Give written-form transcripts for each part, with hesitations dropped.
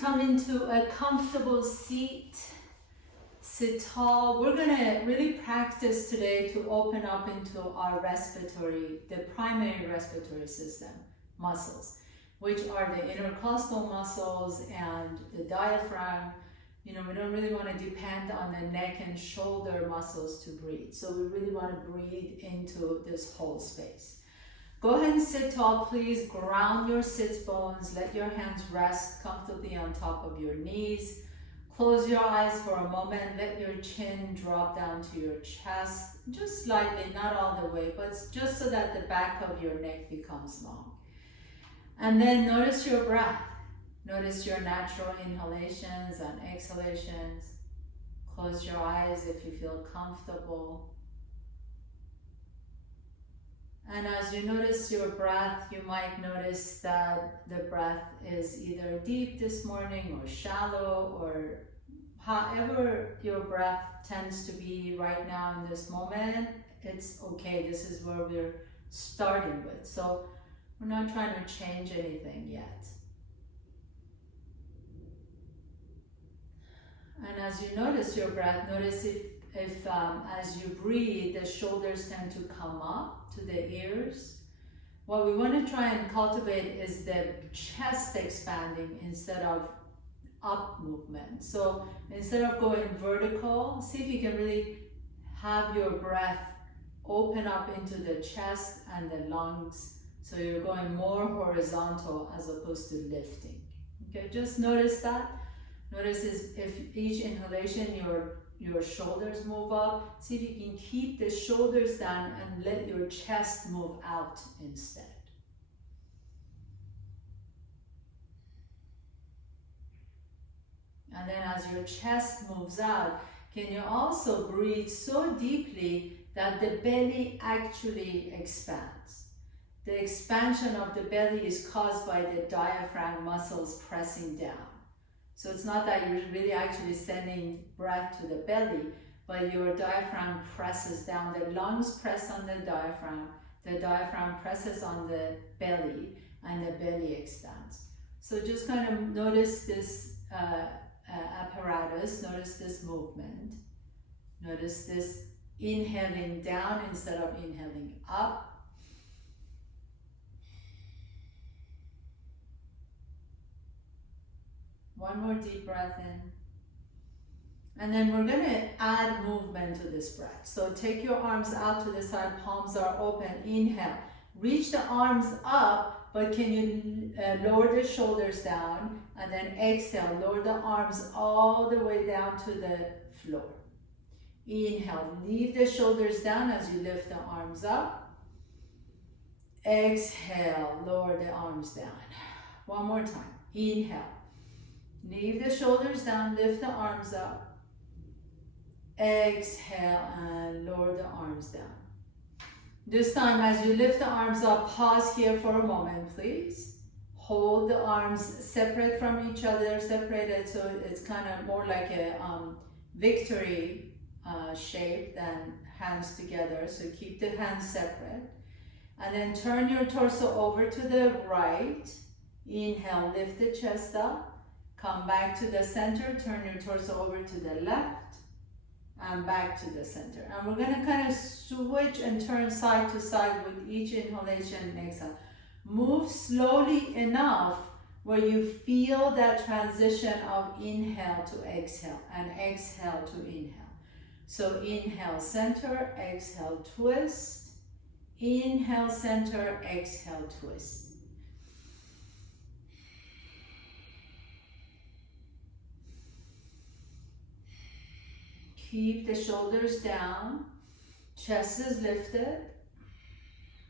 come into a comfortable seat. Sit tall. We're gonna really practice today to open up into our respiratory, the primary respiratory system muscles, which are the intercostal muscles and the diaphragm. You know, we don't really want to depend on the neck and shoulder muscles to breathe. So we really want to breathe into this whole space. Go ahead and sit tall, please. Ground your sits bones. Let your hands rest comfortably on top of your knees. Close your eyes for a moment. Let your chin drop down to your chest, just slightly, not all the way, but just so that the back of your neck becomes long. And then notice your breath. Notice your natural inhalations and exhalations. Close your eyes if you feel comfortable. And as you notice your breath, you might notice that the breath is either deep this morning or shallow, or however your breath tends to be right now in this moment. It's okay. This is where we're starting with. So we're not trying to change anything yet. And as you notice your breath, notice if as you breathe, the shoulders tend to come up to the ears. What we want to try and cultivate is the chest expanding instead of up movement. So instead of going vertical, see if you can really have your breath open up into the chest and the lungs. So you're going more horizontal as opposed to lifting. Okay, just notice that. Notice if each inhalation your shoulders move up. See if you can keep the shoulders down and let your chest move out instead. And then as your chest moves out, can you also breathe so deeply that the belly actually expands? The expansion of the belly is caused by the diaphragm muscles pressing down. So it's not that you're really actually sending breath to the belly, but your diaphragm presses down. The lungs press on the diaphragm presses on the belly, and the belly expands. So just kind of notice this apparatus, notice this movement. Notice this inhaling down instead of inhaling up. One more deep breath in. And then we're going to add movement to this breath. So take your arms out to the side, palms are open, inhale. Reach the arms up, but can you lower the shoulders down? And then exhale, lower the arms all the way down to the floor. Inhale, leave the shoulders down as you lift the arms up. Exhale, lower the arms down. One more time. Inhale. Leave the shoulders down, lift the arms up. Exhale and lower the arms down. This time as you lift the arms up, pause here for a moment, please. Hold the arms separate from each other, separated, so it's kind of more like a victory shape than hands together. So keep the hands separate. And then turn your torso over to the right. Inhale, lift the chest up. Come back to the center, turn your torso over to the left, and back to the center. And we're going to kind of switch and turn side to side with each inhalation and exhale. Move slowly enough where you feel that transition of inhale to exhale and exhale to inhale. So inhale, center, exhale, twist. Inhale, center, exhale, twist. Keep the shoulders down, chest is lifted.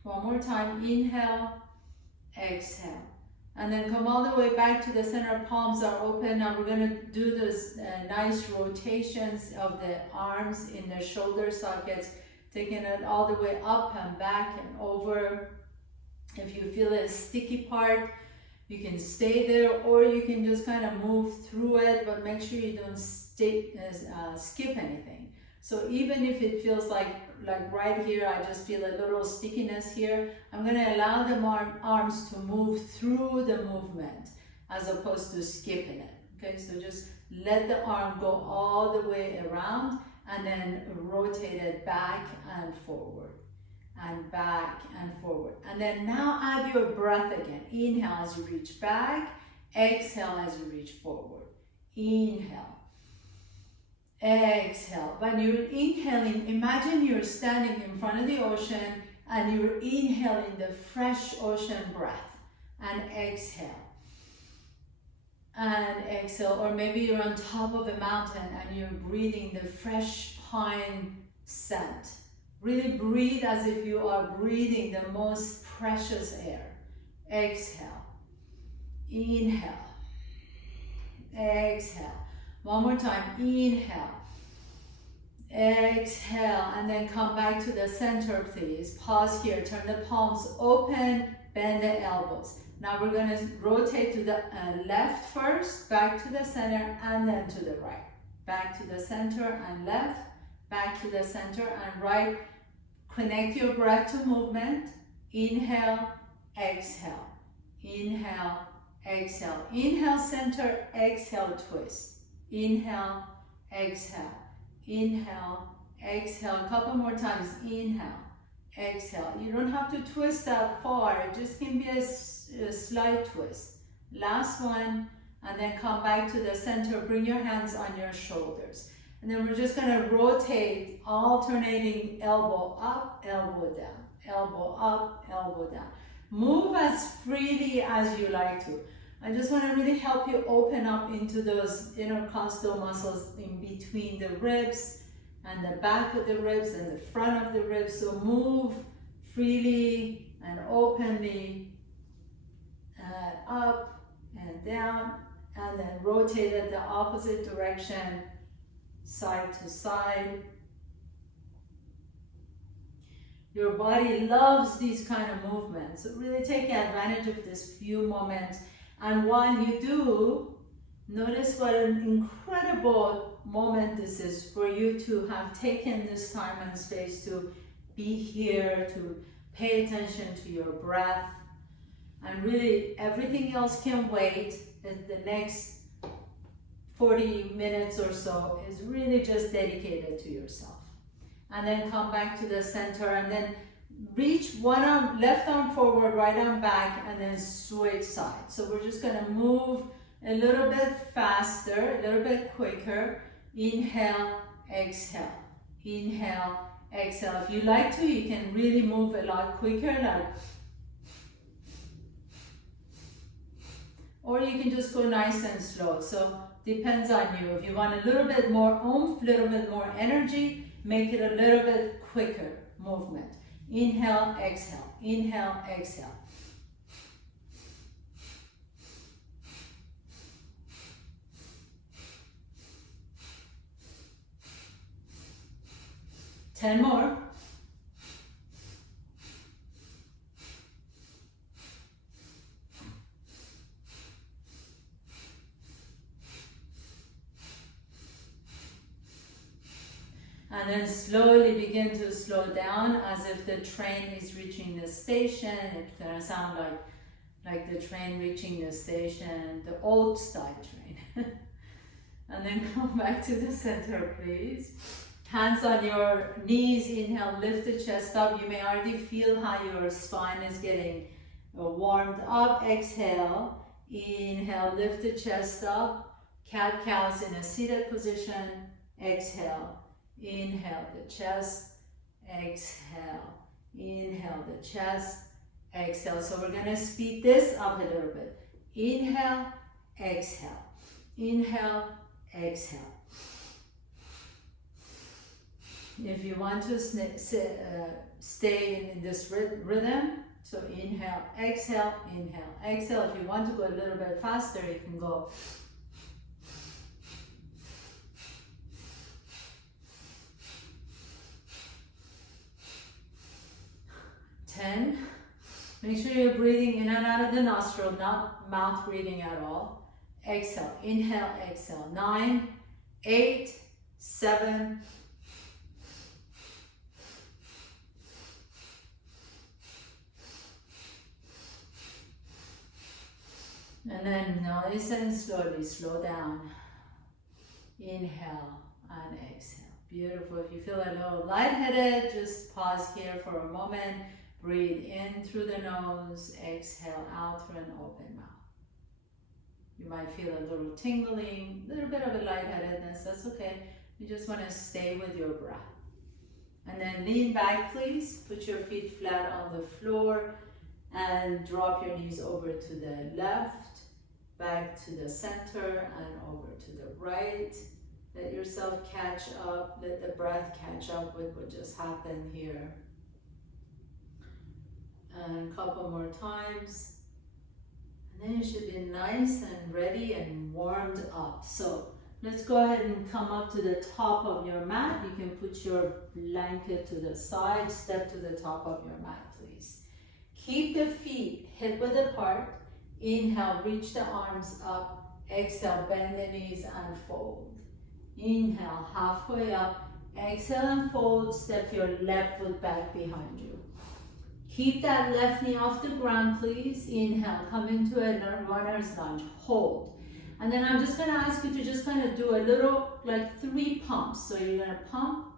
One more time, inhale, exhale. And then come all the way back to the center, palms are open. Now we're gonna do those nice rotations of the arms in the shoulder sockets, taking it all the way up and back and over. If you feel a sticky part, you can stay there, or you can just kind of move through it, but make sure you don't skip anything. So even if it feels like right here, I just feel a little stickiness here, I'm going to allow the arms to move through the movement. as opposed to skipping it. Okay, so just let the arm go all the way around and then rotate it back and forward and back and forward. And then now add your breath again. Inhale as you reach back, exhale as you reach forward. Inhale, exhale. When you're inhaling, imagine you're standing in front of the ocean and you're inhaling the fresh ocean breath, and exhale. And exhale, or maybe you're on top of a mountain and you're breathing the fresh pine scent. Really breathe as if you are breathing the most precious air. Exhale, inhale, exhale. One more time, inhale, exhale, and then come back to the center, please. Pause here, turn the palms open, bend the elbows. Now we're going to rotate to the left first, back to the center, and then to the right. Back to the center and left, back to the center and right. Connect your breath to movement. Inhale, exhale. Inhale, exhale. Inhale, center, exhale, twist. Inhale, exhale. Inhale, exhale. A couple more times. Inhale, exhale. You don't have to twist that far. It just can be a slight twist. Last one, and then come back to the center. Bring your hands on your shoulders. And then we're just going to rotate, alternating elbow up, elbow down, elbow up, elbow down. Move as freely as you like to. I just want to really help you open up into those intercostal muscles in between the ribs and the back of the ribs and the front of the ribs. So move freely and openly, up and down, and then rotate it the opposite direction, side to side. Your body loves these kind of movements, so really take advantage of this few moments. And while you do, notice what an incredible moment this is for you to have taken this time and space to be here, to pay attention to your breath. And really, everything else can wait. The next 40 minutes or so is really just dedicated to yourself. And then come back to the center and then reach one arm, left arm forward, right arm back, and then switch sides. So we're just gonna move a little bit faster, a little bit quicker. Inhale, exhale. Inhale, exhale. If you like to, you can really move a lot quicker, like, or you can just go nice and slow. So depends on you. If you want a little bit more oomph, a little bit more energy, make it a little bit quicker movement. Inhale, exhale. Inhale, exhale. Ten more. And then slowly begin to slow down as if the train is reaching the station. It's gonna sound like the train reaching the station, the old style train. And then come back to the center, please. Hands on your knees, inhale, lift the chest up. You may already feel how your spine is getting warmed up. Exhale, inhale, lift the chest up. Cat-cows in a seated position. Exhale. Inhale the chest, exhale, inhale the chest, exhale. So we're gonna speed this up a little bit. Inhale, exhale, inhale, exhale. If you want to stay in this rhythm, so inhale, exhale, inhale, exhale. If you want to go a little bit faster, you can go. 10. Make sure you're breathing in and out of the nostril, not mouth breathing at all. Exhale, inhale, exhale. 9, 8, 7, 6, And then nice and slowly slow down. Inhale and exhale. Beautiful. If you feel a little lightheaded, just pause here for a moment. Breathe in through the nose, exhale out through an open mouth. You might feel a little tingling, a little bit of a lightheadedness, that's okay. You just want to stay with your breath. And then lean back, please. Put your feet flat on the floor and drop your knees over to the left, back to the center, and over to the right. Let yourself catch up, let the breath catch up with what just happened here. And a couple more times. And then you should be nice and ready and warmed up. So let's go ahead and come up to the top of your mat. You can put your blanket to the side, step to the top of your mat, please. Keep the feet hip width apart. Inhale, reach the arms up. Exhale, bend the knees and fold. Inhale, halfway up. Exhale and fold. Step your left foot back behind you. Keep that left knee off the ground, please. Inhale, come into a runner's lunge. Hold. And then I'm just going to ask you to just kind of do a little, like 3 pumps. So you're going to pump,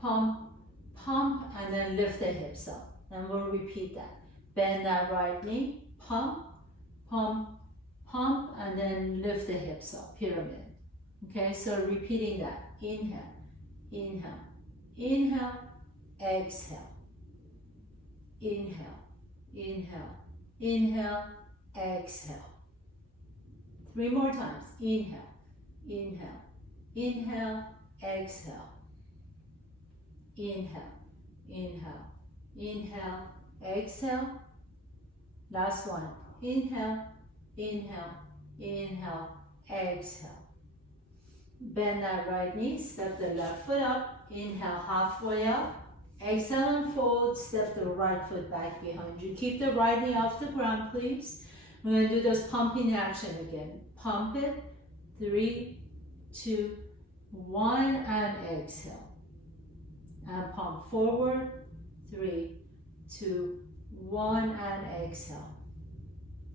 pump, pump, and then lift the hips up. And we'll repeat that. Bend that right knee, pump, pump, pump, and then lift the hips up, pyramid. Okay, so repeating that. Inhale, inhale, inhale, exhale. Inhale, inhale, inhale, exhale. 3 more times. Inhale, inhale, inhale, exhale. Inhale, inhale, inhale, exhale. Last one. Inhale, inhale, inhale, exhale. Bend that right knee, step the left foot up. Inhale, halfway up. Exhale and fold, step the right foot back behind you. Keep the right knee off the ground, please. We're going to do this pumping action again. Pump it. 3, 2, 1, and exhale. And pump forward. 3, 2, 1, and exhale.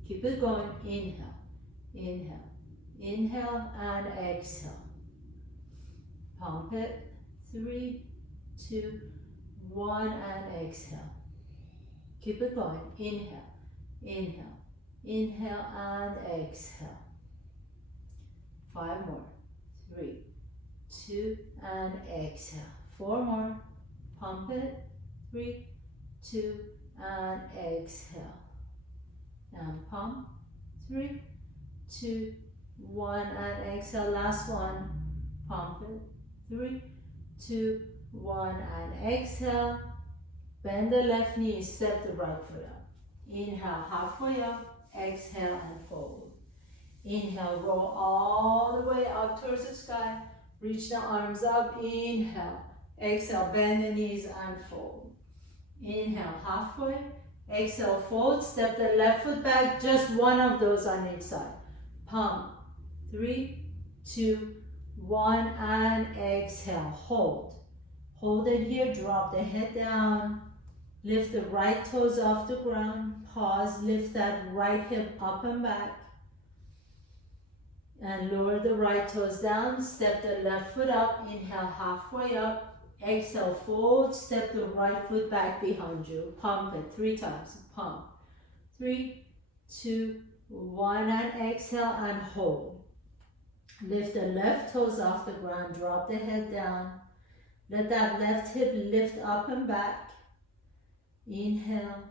Keep it going. Inhale, inhale, inhale, and exhale. Pump it. 3, 2, 1, and exhale. Keep it going. Inhale, inhale, inhale, and exhale. 5 more. 3, 2, and exhale. 4 more. Pump it. 3, 2, and exhale. And pump. 3, 2, 1, and exhale. Last one. Pump it. 3, 2, 1, and exhale. Bend the left knee, step the right foot up. Inhale, halfway up. Exhale and fold. Inhale, roll all the way up towards the sky. Reach the arms up. Inhale. Exhale, bend the knees and fold. Inhale, halfway. Exhale, fold. Step the left foot back. Just one of those on each side. Pump. 3, 2, 1, and exhale. Hold. Hold it here. Drop the head down. Lift the right toes off the ground. Pause. Lift that right hip up and back. And lower the right toes down. Step the left foot up. Inhale, halfway up. Exhale, fold. Step the right foot back behind you. Pump it 3 times. Pump. 3, 2, 1, and exhale and hold. Lift the left toes off the ground. Drop the head down. Let that left hip lift up and back. Inhale.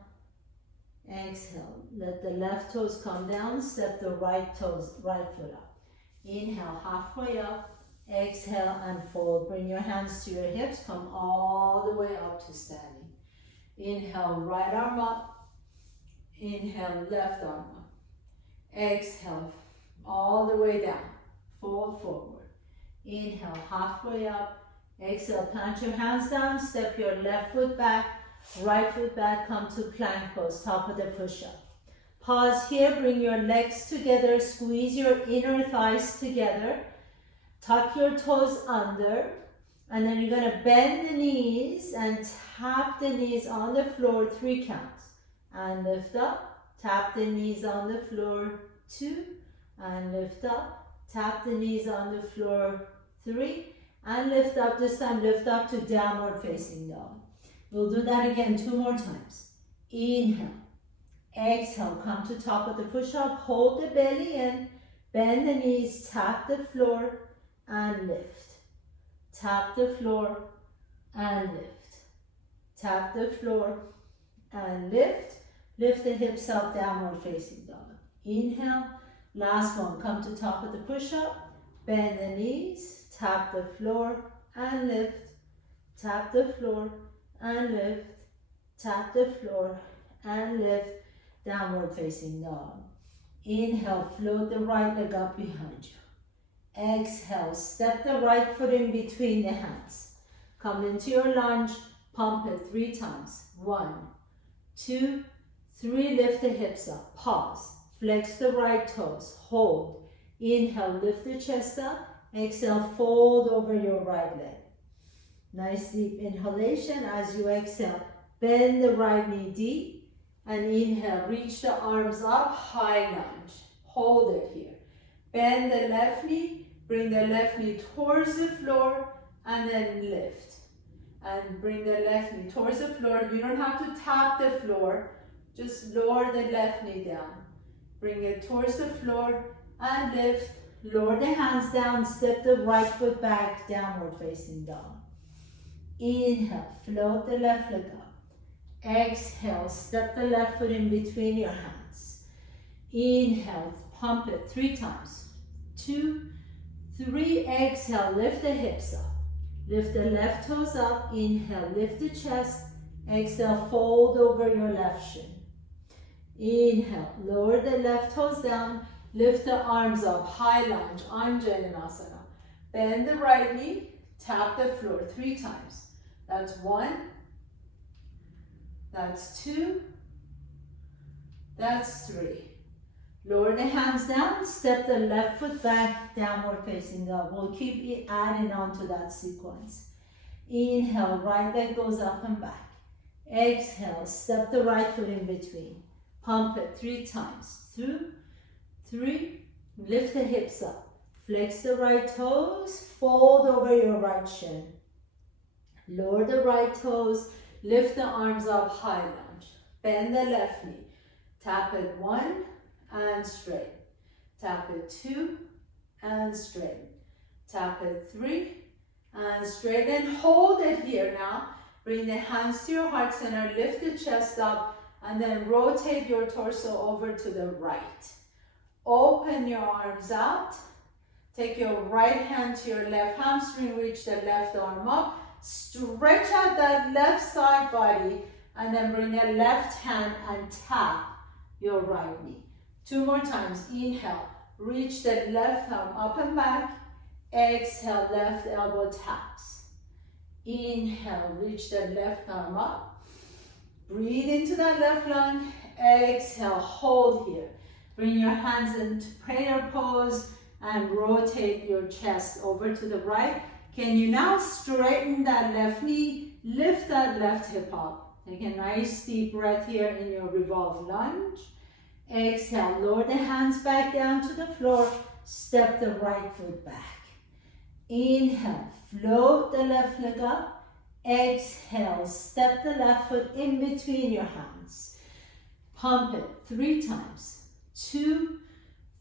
Exhale. Let the left toes come down. Step the right foot up. Inhale, halfway up. Exhale and fold. Bring your hands to your hips. Come all the way up to standing. Inhale, right arm up. Inhale, left arm up. Exhale, all the way down. Fold forward. Inhale, halfway up. Exhale, plant your hands down. Step your left foot back. Right foot back. Come to plank pose. Top of the push-up. Pause here. Bring your legs together. Squeeze your inner thighs together. Tuck your toes under, and then you're going to bend the knees and tap the knees on the floor 3 counts. And lift up, tap the knees on the floor, 2, and lift up. Tap the knees on the floor, 3, and lift up. This time lift up to downward facing dog. We'll do that again 2 more times. Inhale, exhale, come to top of the push-up, hold the belly in, bend the knees, tap the floor, and lift. Tap the floor, and lift. Tap the floor, and lift. Lift the hips up, downward facing dog. Inhale, last one, come to top of the push-up, bend the knees, tap the floor, and lift. Tap the floor, and lift. Tap the floor, and lift. Downward facing dog. Inhale, float the right leg up behind you. Exhale, step the right foot in between the hands. Come into your lunge, pump it 3 times. 1, 2, 3, lift the hips up, pause. Flex the right toes, hold. Inhale, lift the chest up. Exhale, fold over your right leg. Nice deep inhalation. As you exhale, bend the right knee deep. And inhale, reach the arms up, high lunge. Hold it here. Bend the left knee, bring the left knee towards the floor, and then lift. And bring the left knee towards the floor. You don't have to tap the floor, just lower the left knee down. Bring it towards the floor and lift. Lower the hands down, step the right foot back, downward facing dog. Inhale, float the left leg up. Exhale, step the left foot in between your hands. Inhale, pump it 3 times. 2, 3, exhale, lift the hips up. Lift the left toes up. Inhale, lift the chest. Exhale, fold over your left shin. Inhale, lower the left toes down. Lift the arms up, high lunge, Anjaneyasana. Bend the right knee, tap the floor 3 times. That's 1. That's 2. That's 3. Lower the hands down, step the left foot back, downward facing dog. We'll keep adding on to that sequence. Inhale, right leg goes up and back. Exhale, step the right foot in between. Pump it 3 times. 2, 3, lift the hips up. Flex the right toes, fold over your right shin. Lower the right toes, lift the arms up, high lunge. Bend the left knee. Tap it 1 and straight. Tap it 2 and straight. Tap it 3 and straight. And hold it here now. Bring the hands to your heart center, lift the chest up, and then rotate your torso over to the right. Open your arms out. Take your right hand to your left hamstring, reach the left arm up. Stretch out that left side body, and then bring the left hand and tap your right knee. 2 more times. Inhale, reach the left arm up and back. Exhale, left elbow taps. Inhale, reach the left arm up. Breathe into that left lung. Exhale, hold here. Bring your hands into prayer pose and rotate your chest over to the right. Can you now straighten that left knee, lift that left hip up. Take a nice deep breath here in your revolved lunge. Exhale, lower the hands back down to the floor, step the right foot back. Inhale, float the left leg up. Exhale, step the left foot in between your hands. Pump it 3 times. 2,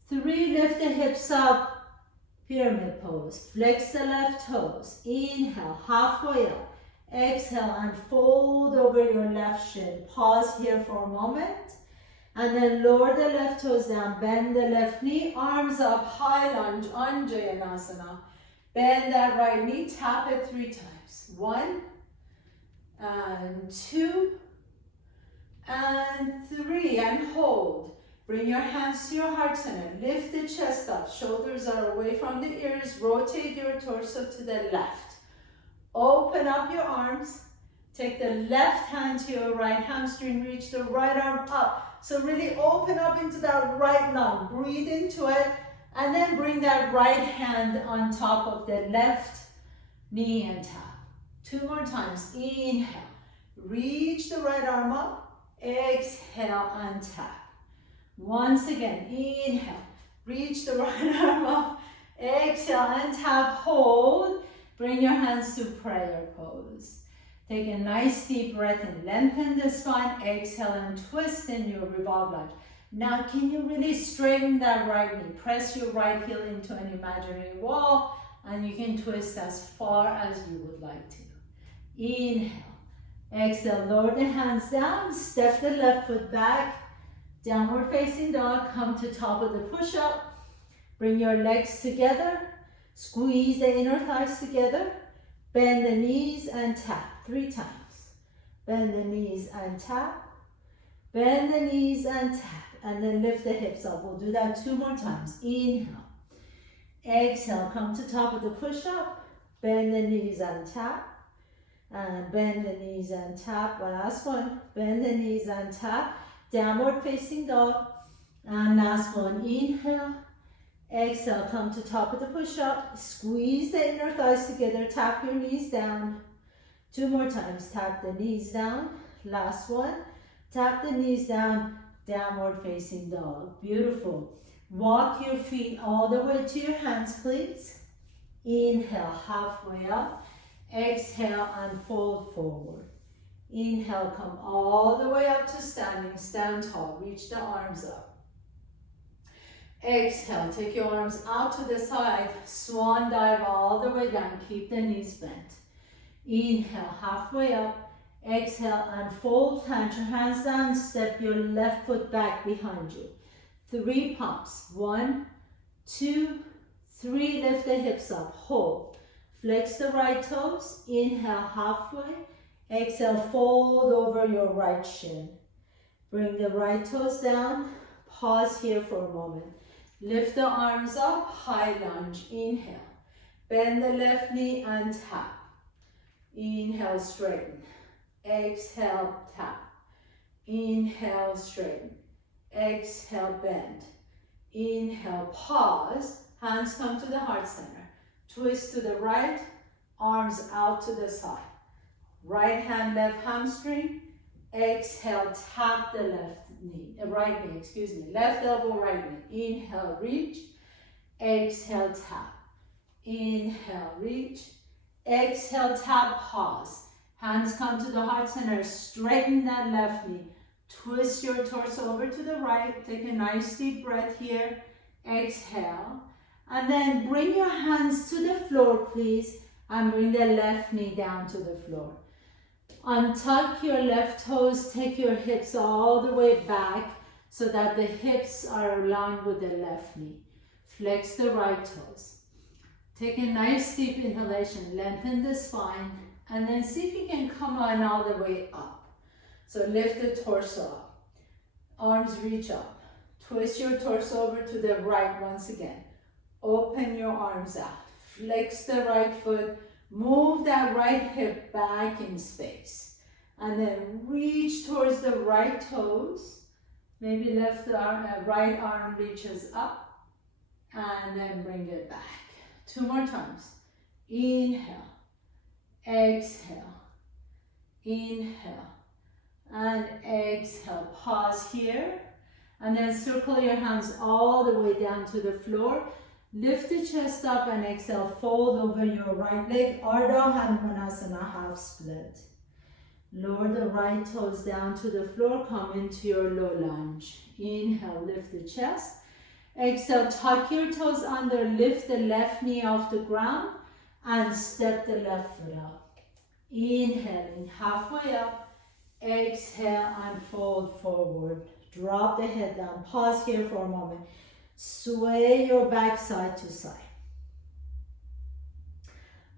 3, lift the hips up. Pyramid pose. Flex the left toes. Inhale, halfway up. Exhale, and fold over your left shin. Pause here for a moment. And then lower the left toes down. Bend the left knee. Arms up. High lunge. Anjaneyasana. Bend that right knee. Tap it 3 times. 1 and 2 and 3. And hold. Bring your hands to your heart center. Lift the chest up. Shoulders are away from the ears. Rotate your torso to the left. Open up your arms. Take the left hand to your right hamstring. Reach the right arm up. So really open up into that right lung. Breathe into it. And then bring that right hand on top of the left knee and tap. 2 more times. Inhale. Reach the right arm up. Exhale and tap. Once again, inhale. Reach the right arm up. Exhale and tap, hold. Bring your hands to prayer pose. Take a nice deep breath in. Lengthen the spine. Exhale and twist in your revolve lunge. Now, can you really straighten that right knee? Press your right heel into an imaginary wall, and you can twist as far as you would like to. Inhale. Exhale, lower the hands down. Step the left foot back. Downward facing dog. Come to top of the push-up. Bring your legs together. Squeeze the inner thighs together. Bend the knees and tap 3 times. Bend the knees and tap. Bend the knees and tap. And then lift the hips up. We'll do that 2 more times. Inhale. Exhale, come to top of the push-up. Bend the knees and tap. And bend the knees and tap. Last one. Bend the knees and tap. Downward facing dog. And last one. Inhale. Exhale, come to top of the push-up. Squeeze the inner thighs together. Tap your knees down. 2 more times. Tap the knees down. Last one. Tap the knees down. Downward facing dog. Beautiful. Walk your feet all the way to your hands, please. Inhale, halfway up. Exhale and fold forward. Inhale, come all the way up to standing. Stand tall. Reach the arms up. Exhale, take your arms out to the side. Swan dive all the way down. Keep the knees bent. Inhale, halfway up. Exhale and fold, plant your hands down, step your left foot back behind you. 3 pumps, 1, 2, 3, lift the hips up, hold. Flex the right toes, inhale halfway, exhale, fold over your right shin. Bring the right toes down, pause here for a moment. Lift the arms up, high lunge, inhale. Bend the left knee and tap. Inhale, straighten. Exhale, tap. Inhale, straighten. Exhale, bend. Inhale, pause. Hands come to the heart center. Twist to the right, arms out to the side. Right hand, left hamstring. Exhale, tap the left knee, right knee, excuse me. Left elbow, right knee. Inhale, reach. Exhale, tap. Inhale, reach. Exhale, tap, pause. Hands come to the heart center, straighten that left knee. Twist your torso over to the right. Take a nice deep breath here. Exhale. And then bring your hands to the floor, please. And bring the left knee down to the floor. Untuck your left toes. Take your hips all the way back so that the hips are aligned with the left knee. Flex the right toes. Take a nice deep inhalation. Lengthen the spine. And then see if you can come on all the way up. So lift the torso up. Arms reach up. Twist your torso over to the right once again. Open your arms out. Flex the right foot. Move that right hip back in space. And then reach towards the right toes. Maybe right arm reaches up. And then bring it back. 2 more times. Inhale. Exhale, inhale, and exhale. Pause here, and then circle your hands all the way down to the floor. Lift the chest up and exhale, fold over your right leg, Ardha Hanumanasana, half split. Lower the right toes down to the floor, come into your low lunge. Inhale, lift the chest. Exhale, tuck your toes under, lift the left knee off the ground, and step the left foot up. Inhaling, halfway up. Exhale and fold forward. Drop the head down. Pause here for a moment. Sway your back side to side.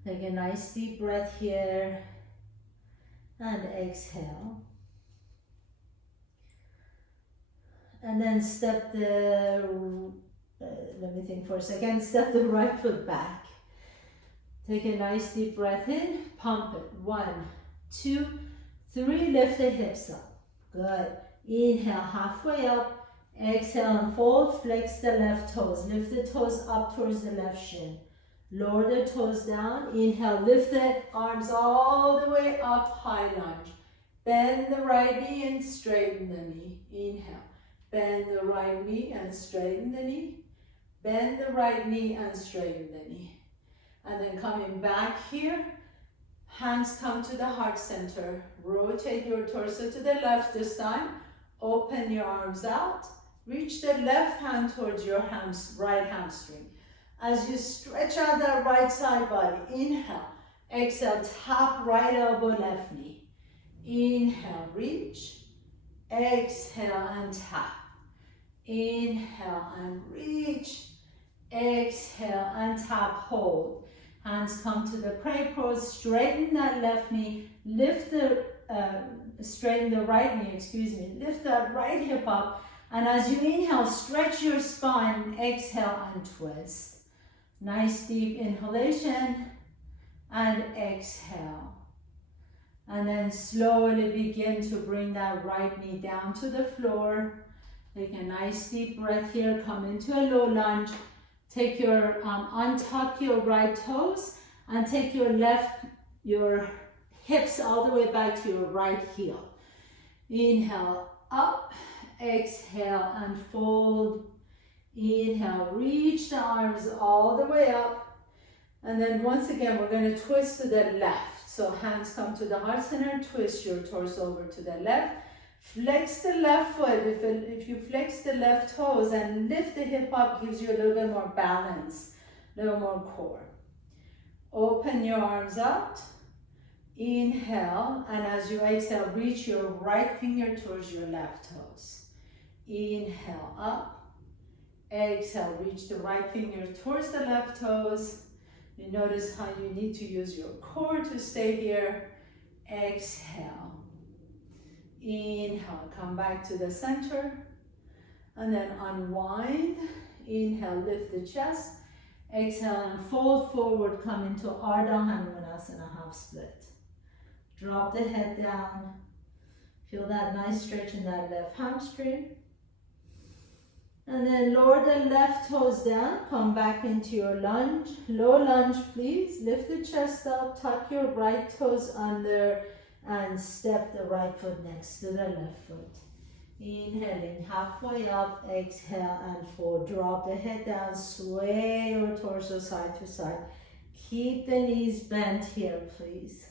Take a nice deep breath here. And exhale. And then step let me think for a second. Step the right foot back. Take a nice deep breath in, pump it. 1, 2, 3, lift the hips up. Good. Inhale, halfway up. Exhale and fold, flex the left toes. Lift the toes up towards the left shin. Lower the toes down. Inhale, lift the arms all the way up, high lunge. Bend the right knee and straighten the knee. Inhale. Bend the right knee and straighten the knee. Bend the right knee and straighten the knee. And then coming back here, hands come to the heart center. Rotate your torso to the left this time. Open your arms out. Reach the left hand towards your right hamstring. As you stretch out that right side body, inhale. Exhale, tap right elbow, left knee. Inhale, reach. Exhale and tap. Inhale and reach. Exhale and tap, hold. Hands come to the prayer pose, straighten that left knee, straighten the right knee, lift that right hip up, and as you inhale, stretch your spine, exhale and twist. Nice deep inhalation and exhale. And then slowly begin to bring that right knee down to the floor. Take a nice deep breath here, come into a low lunge. Take your, untuck your right toes and take your hips all the way back to your right heel. Inhale, up, exhale and fold. Inhale, reach the arms all the way up. And then once again, we're going to twist to the left. So hands come to the heart center, twist your torso over to the left. Flex the left foot. If you flex the left toes and lift the hip up, gives you a little bit more balance, a little more core. Open your arms out. Inhale, and as you exhale, reach your right finger towards your left toes. Inhale, up. Exhale, reach the right finger towards the left toes. You notice how you need to use your core to stay here. Exhale. Inhale, come back to the center. And then unwind. Inhale, lift the chest. Exhale and fold forward, come into Ardha Hanumanasana, half split. Drop the head down. Feel that nice stretch in that left hamstring. And then lower the left toes down, come back into your lunge. Low lunge, please. Lift the chest up, tuck your right toes under, and step the right foot next to the left foot. Inhaling halfway up, exhale and fold. Drop the head down, sway your torso side to side. Keep the knees bent here, please.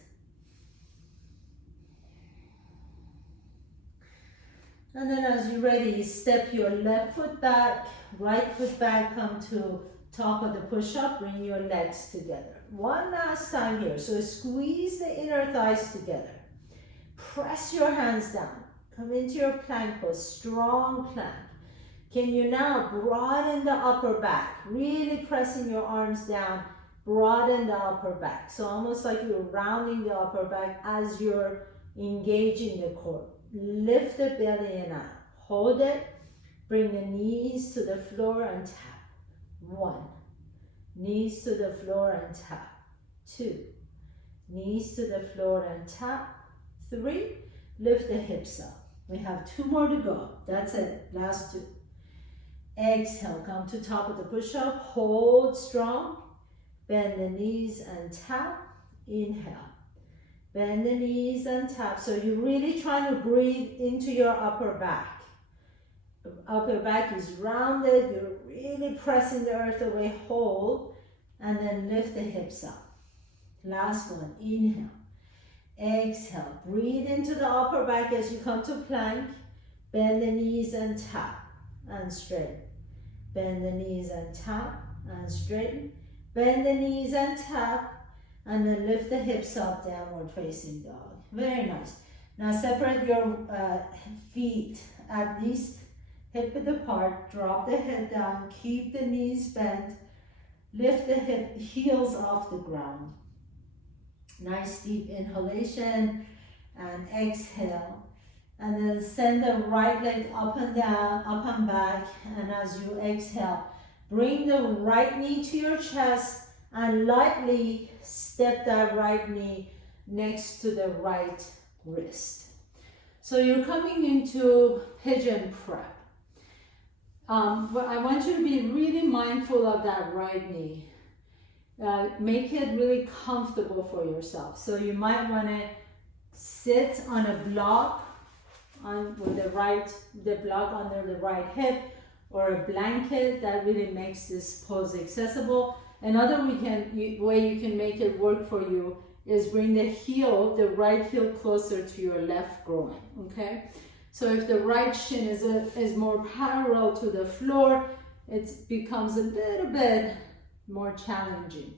And then as you're ready, step your left foot back, right foot back, come to top of the push-up, bring your legs together. One last time here, so squeeze the inner thighs together. Press your hands down, come into your plank pose, strong plank. Can you now broaden the upper back, really pressing your arms down, broaden the upper back. So almost like you're rounding the upper back as you're engaging the core. Lift the belly and out. Hold it. Bring the knees to the floor and tap. 1. Knees to the floor and tap. 2. Knees to the floor and tap. 3. Lift the hips up. We have 2 more to go. That's it. Last 2. Exhale. Come to top of the push-up. Hold strong. Bend the knees and tap. Inhale. Bend the knees and tap. So you're really trying to breathe into your upper back. The upper back is rounded. You're really pressing the earth away. Hold. And then lift the hips up. Last one. Inhale. Exhale. Breathe into the upper back as you come to plank. Bend the knees and tap. And straighten. Bend the knees and tap. And straighten. Bend the knees and tap. And then lift the hips up, downward facing dog. Very nice. Now separate your feet at least hip width apart. Drop the head down. Keep the knees bent. Lift the heels off the ground. Nice deep inhalation and exhale. And then send the right leg up and down, up and back. And as you exhale, bring the right knee to your chest and lightly step that right knee next to the right wrist. So you're coming into pigeon prep. But I want you to be really mindful of that right knee. Make it really comfortable for yourself. So you might want to sit on a block on with the block under the right hip, or a blanket. That really makes this pose accessible. Another way you can make it work for you is bring the right heel closer to your left groin, okay? So if the right shin is more parallel to the floor, it becomes a little bit more challenging.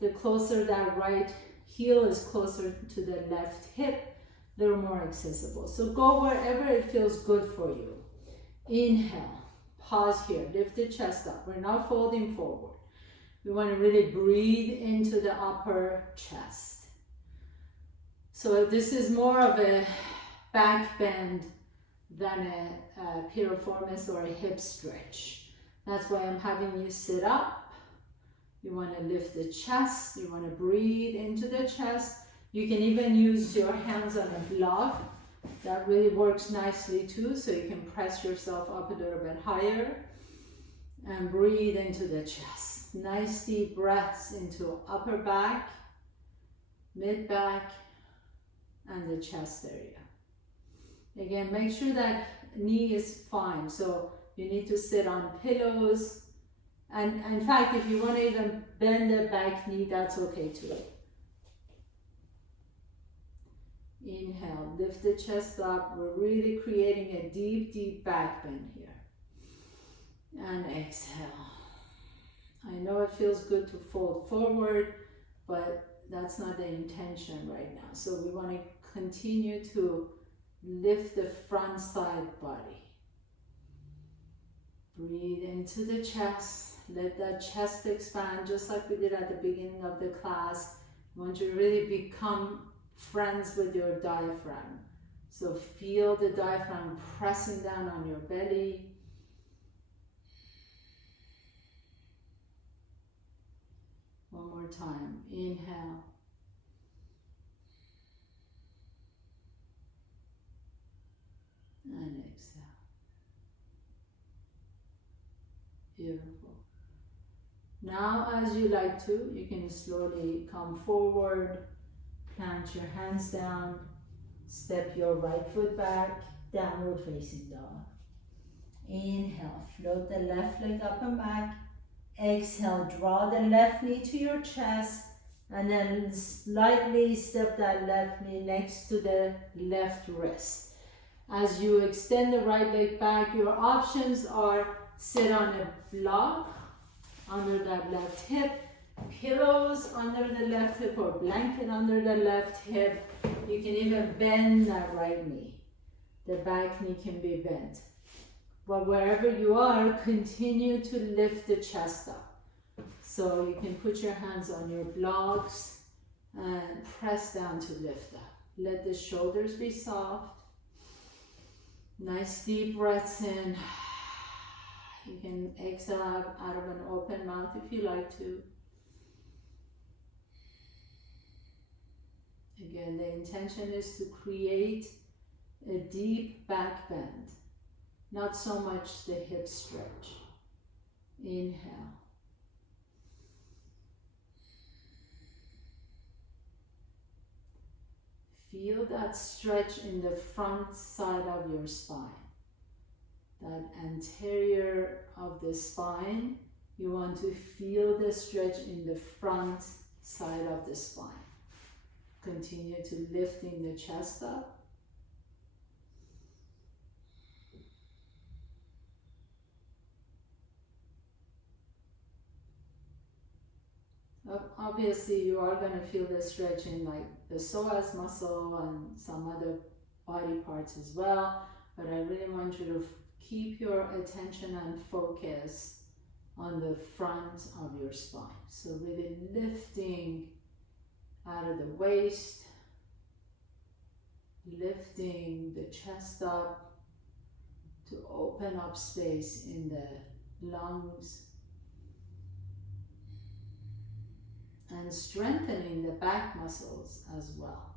The closer that right heel is closer to the left hip, they're more accessible. So go wherever it feels good for you. Inhale, pause here, lift the chest up. We're not folding forward. We want to really breathe into the upper chest. So this is more of a back bend than a piriformis or a hip stretch. That's why I'm having you sit up. You want to lift the chest. You want to breathe into the chest. You can even use your hands on a block. That really works nicely too, so you can press yourself up a little bit higher and breathe into the chest. Nice deep breaths into upper back, mid back, and the chest area. Again, make sure that knee is fine. So you need to sit on pillows. And in fact, if you want to even bend the back knee, that's okay too. Inhale, lift the chest up. We're really creating a deep, deep back bend here. And exhale. I know it feels good to fold forward, but that's not the intention right now. So we want to continue to lift the front side body. Breathe into the chest. Let that chest expand just like we did at the beginning of the class. I want you to really become friends with your diaphragm. So feel the diaphragm pressing down on your belly. One more time. Inhale. And exhale. Beautiful. Now, as you like to, you can slowly come forward, plant your hands down, step your right foot back, downward facing dog. Inhale, float the left leg up and back. Exhale, draw the left knee to your chest, and then slightly step that left knee next to the left wrist. As you extend the right leg back, your options are sit on a block under that left hip, pillows under the left hip, or blanket under the left hip. You can even bend that right knee. The back knee can be bent. But wherever you are, continue to lift the chest up. So you can put your hands on your blocks and press down to lift up. Let the shoulders be soft. Nice deep breaths in. You can exhale out of an open mouth if you like to. Again, the intention is to create a deep back bend, not so much the hip stretch. Inhale. Feel that stretch in the front side of your spine. That anterior of the spine, you want to feel the stretch in the front side of the spine. Continue to lifting the chest up. Obviously, you are going to feel the stretch in like the psoas muscle and some other body parts as well, but I really want you to keep your attention and focus on the front of your spine. So really lifting out of the waist, lifting the chest up to open up space in the lungs, and strengthening the back muscles as well.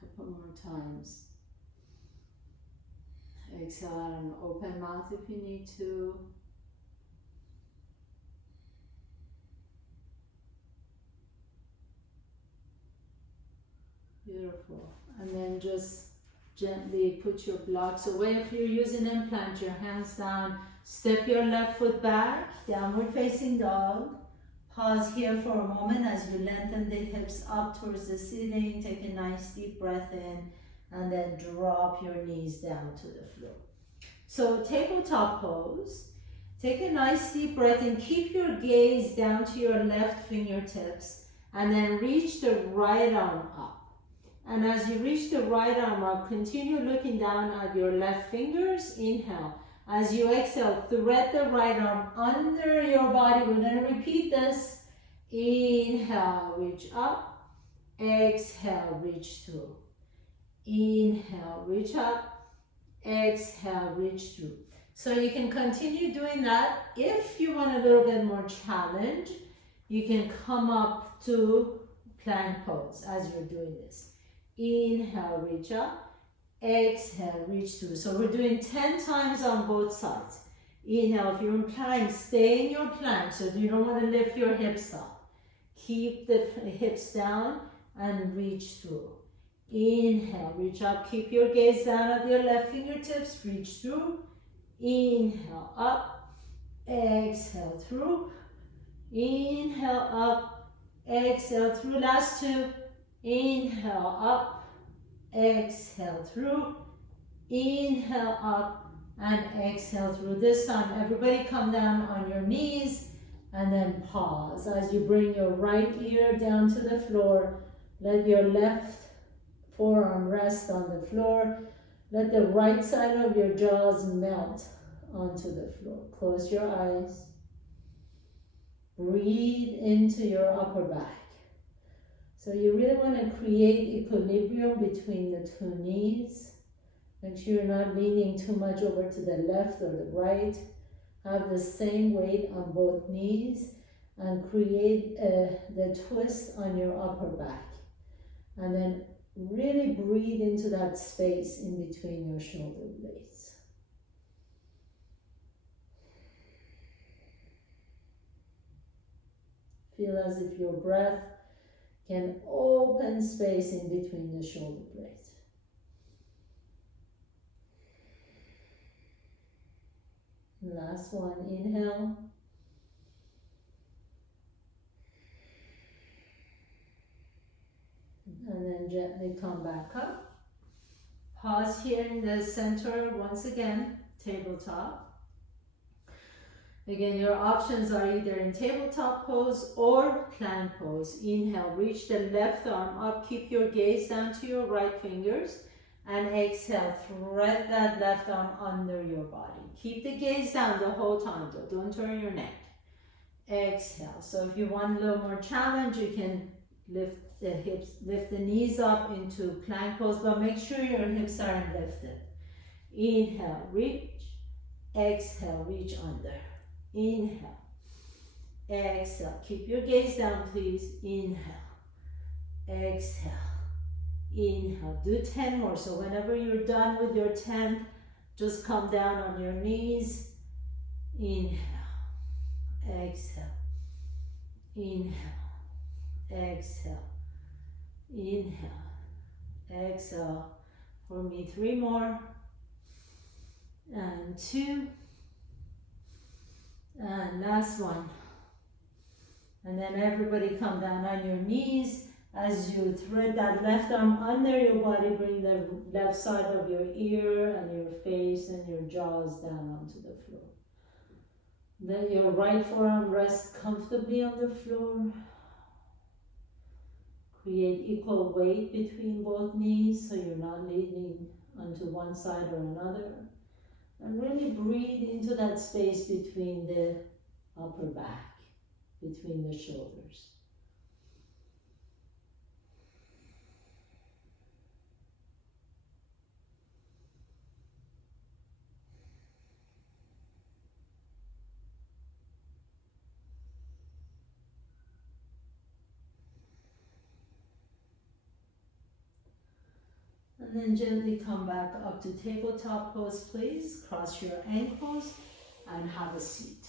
Couple more times. Exhale out an open mouth if you need to. Beautiful. And then just gently put your blocks away. If you're using them, plant your hands down. Step your left foot back, downward facing dog. Pause here for a moment as you lengthen the hips up towards the ceiling. Take a nice deep breath in and then drop your knees down to the floor. So tabletop pose. Take a nice deep breath and keep your gaze down to your left fingertips and then reach the right arm up. And as you reach the right arm up, continue looking down at your left fingers. Inhale. As you exhale, thread the right arm under your body. We're going to repeat this. Inhale, reach up. Exhale, reach through. Inhale, reach up. Exhale, reach through. So you can continue doing that. If you want a little bit more challenge, you can come up to plank pose as you're doing this. Inhale, reach up. Exhale, reach through. So we're doing 10 times on both sides. Inhale, if you're in plank, stay in your plank. So you don't want to lift your hips up. Keep the hips down and reach through. Inhale, reach up. Keep your gaze down at your left fingertips. Reach through. Inhale, up. Exhale, through. Inhale, up. Exhale, through. Last two. Inhale, up. Exhale through, inhale up and exhale through. This time everybody come down on your knees and then pause. As you bring your right ear down to the floor, let your left forearm rest on the floor. Let the right side of your jaws melt onto the floor. Close your eyes. Breathe into your upper back. So you really want to create equilibrium between the two knees. Make sure you're not leaning too much over to the left or the right. Have the same weight on both knees and create the twist on your upper back. And then really breathe into that space in between your shoulder blades. Feel as if your breath can open space in between the shoulder blades. Last one, inhale. And then gently come back up. Pause here in the center once again, tabletop. Again, your options are either in tabletop pose or plank pose. Inhale, reach the left arm up, keep your gaze down to your right fingers, and exhale, thread that left arm under your body. Keep the gaze down the whole time though, don't turn your neck. Exhale. So if you want a little more challenge, you can lift the hips, lift the knees up into plank pose, but make sure your hips aren't lifted. Inhale, reach. Exhale, reach under. Inhale, exhale, keep your gaze down please. Inhale, exhale, inhale. Do 10 more. So whenever you're done with your 10th, just come down on your knees. Inhale, exhale, inhale, exhale, inhale, exhale. For me, 3 more, and 2. And last one. And then everybody come down on your knees as you thread that left arm under your body. Bring the left side of your ear and your face and your jaws down onto the floor. Let your right forearm rest comfortably on the floor. Create equal weight between both knees so you're not leaning onto one side or another. And really breathe into that space between the upper back, between the shoulders. And then gently come back up to tabletop pose, please. Cross your ankles and have a seat.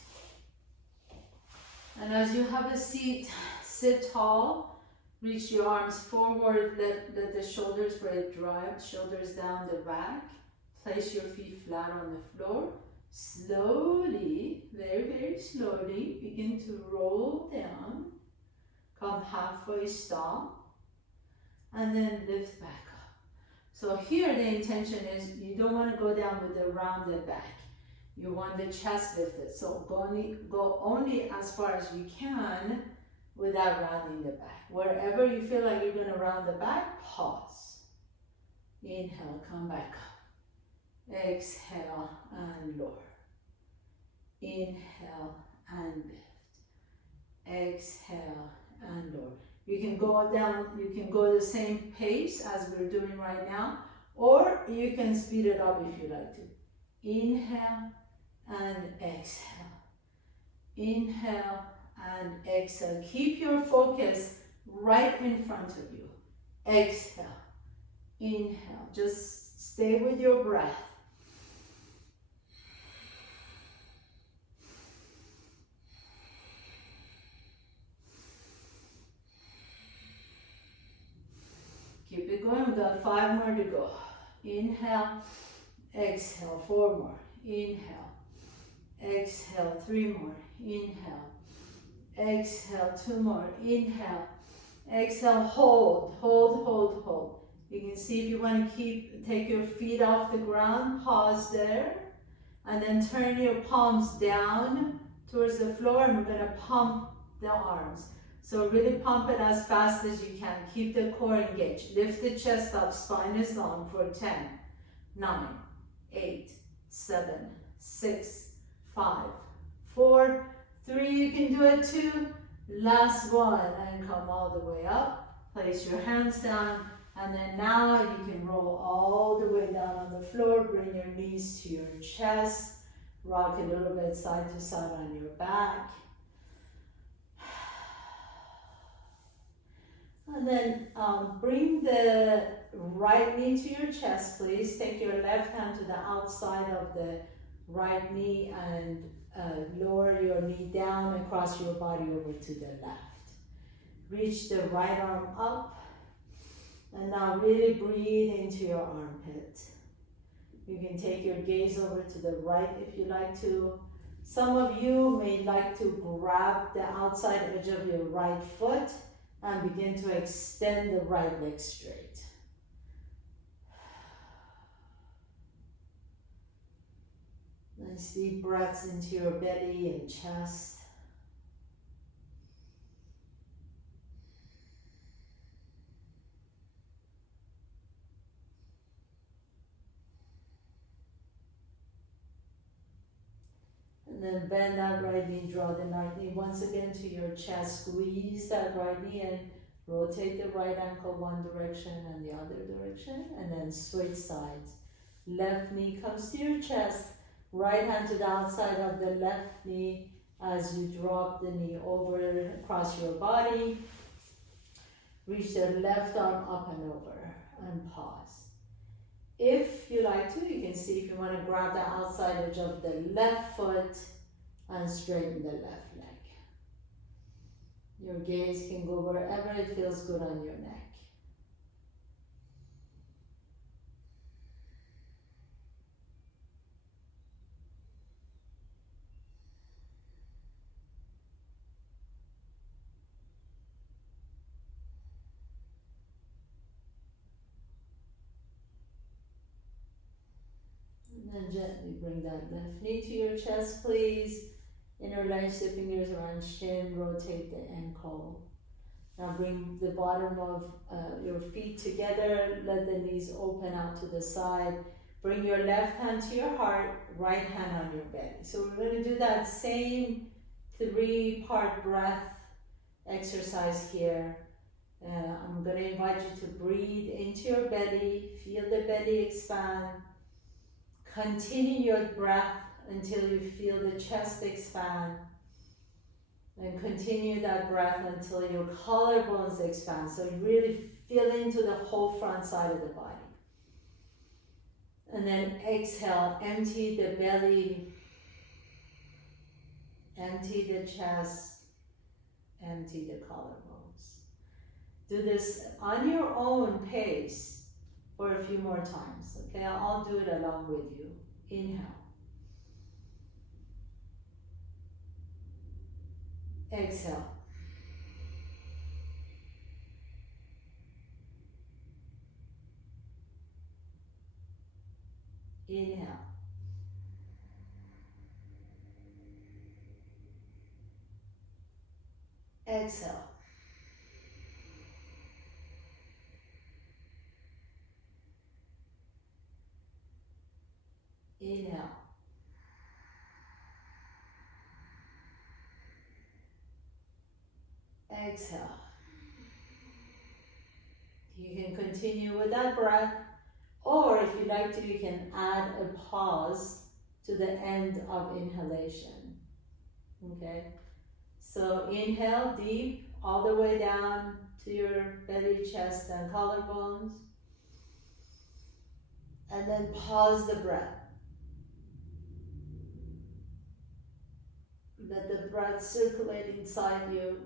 And as you have a seat, sit tall. Reach your arms forward, let the shoulders blade drop, shoulders down the back. Place your feet flat on the floor. Slowly, very, very slowly, begin to roll down. Come halfway, stop. And then lift back up. So here the intention is you don't want to go down with the rounded back. You want the chest lifted. So go only as far as you can without rounding the back. Wherever you feel like you're going to round the back, pause. Inhale, come back up. Exhale and lower. Inhale and lift. Exhale and lower. You can go down, you can go the same pace as we're doing right now, or you can speed it up if you like to. Inhale and exhale. Inhale and exhale. Keep your focus right in front of you. Exhale. Inhale. Just stay with your breath. Keep it going. We've got 5 more to go. Inhale. Exhale. 4 more. Inhale. Exhale. 3 more. Inhale. Exhale. 2 more. Inhale. Exhale. Hold. Hold. Hold. Hold. You can see if you want to take your feet off the ground. Pause there. And then turn your palms down towards the floor, and we're going to pump the arms. So really pump it as fast as you can. Keep the core engaged. Lift the chest up, spine is long for 10, 9, 8, 7, 6, 5, 4, 3. You can do it 2. Last one, and come all the way up. Place your hands down, and then now you can roll all the way down on the floor. Bring your knees to your chest. Rock a little bit side to side on your back. And then bring the right knee to your chest, please. Take your left hand to the outside of the right knee and lower your knee down and cross your body over to the left. Reach the right arm up. And now really breathe into your armpit. You can take your gaze over to the right if you like to. Some of you may like to grab the outside edge of your right foot and begin to extend the right leg straight. Nice deep breaths into your belly and chest. And then bend that right knee, draw the right knee once again to your chest. Squeeze that right knee and rotate the right ankle one direction and the other direction. And then switch sides. Left knee comes to your chest. Right hand to the outside of the left knee as you drop the knee over across your body. Reach the left arm up and over and pause. If you like to, you can see if you want to grab the outside edge of the left foot and straighten the left leg. Your gaze can go wherever it feels good on your neck. And gently bring that left knee to your chest, please. Interlace the fingers around shin, rotate the ankle. Now bring the bottom of your feet together, let the knees open out to the side. Bring your left hand to your heart, right hand on your belly. So we're going to do that same 3-part breath exercise here. I'm going to invite you to breathe into your belly, feel the belly expand. Continue your breath until you feel the chest expand. And continue that breath until your collarbones expand. So you really feel into the whole front side of the body. And then exhale, empty the belly, empty the chest, empty the collarbones. Do this on your own pace for a few more times, okay? I'll do it along with you. Inhale. Exhale. Inhale. Exhale. Inhale. Exhale. You can continue with that breath, or if you like to, you can add a pause to the end of inhalation. Okay? So inhale deep, all the way down to your belly, chest, and collarbones. And then pause the breath. Let the breath circulate inside you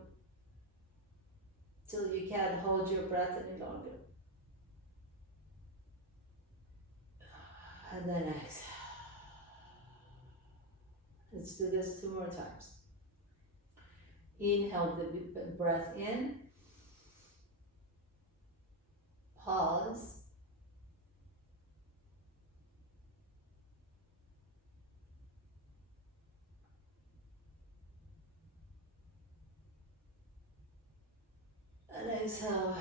till you can't hold your breath any longer. And then exhale. Let's do this 2 more times. Inhale the breath in. Pause. And exhale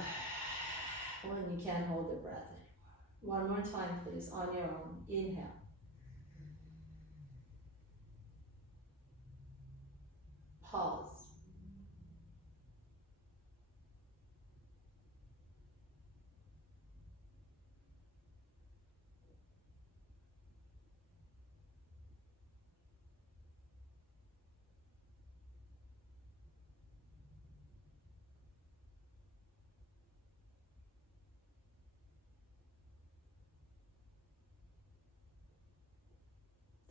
when you can't hold the breath anymore. 1 more time, please, on your own. Inhale. Pause.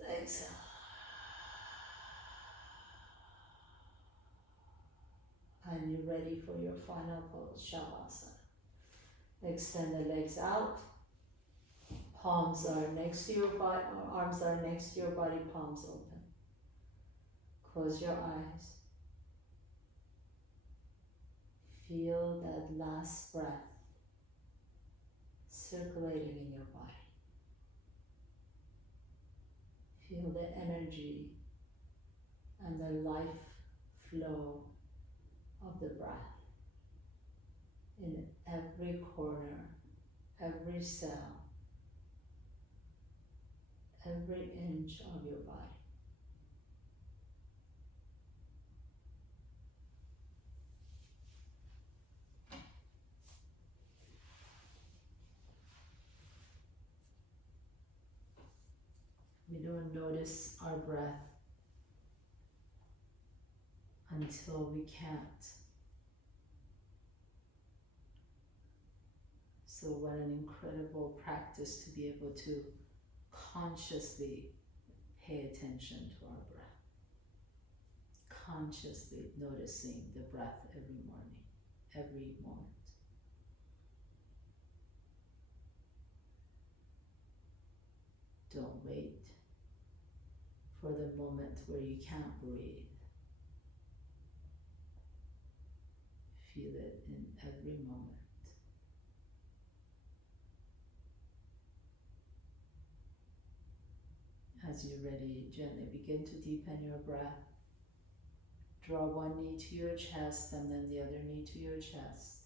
Exhale. And you're ready for your final pose, Shavasana. Extend the legs out. Palms are next to your body, arms are next to your body, palms open. Close your eyes. Feel that last breath circulating in your body. Feel the energy and the life flow of the breath in every corner, every cell, every inch of your body. We don't notice our breath until we can't. So what an incredible practice to be able to consciously pay attention to our breath. Consciously noticing the breath every morning, every moment. Don't wait for the moment where you can't breathe. Feel it in every moment. As you're ready, gently begin to deepen your breath. Draw one knee to your chest and then the other knee to your chest.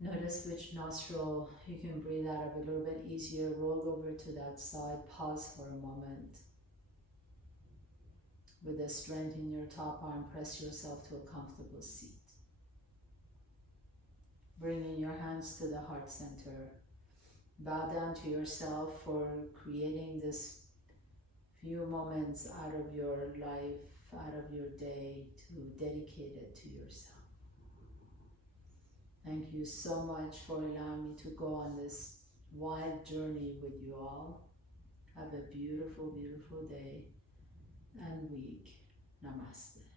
Notice which nostril you can breathe out of a little bit easier. Roll over to that side. Pause for a moment. With the strength in your top arm, press yourself to a comfortable seat. Bringing your hands to the heart center. Bow down to yourself for creating this few moments out of your life, out of your day, to dedicate it to yourself. Thank you so much for allowing me to go on this wild journey with you all. Have a beautiful, beautiful day and week. Namaste.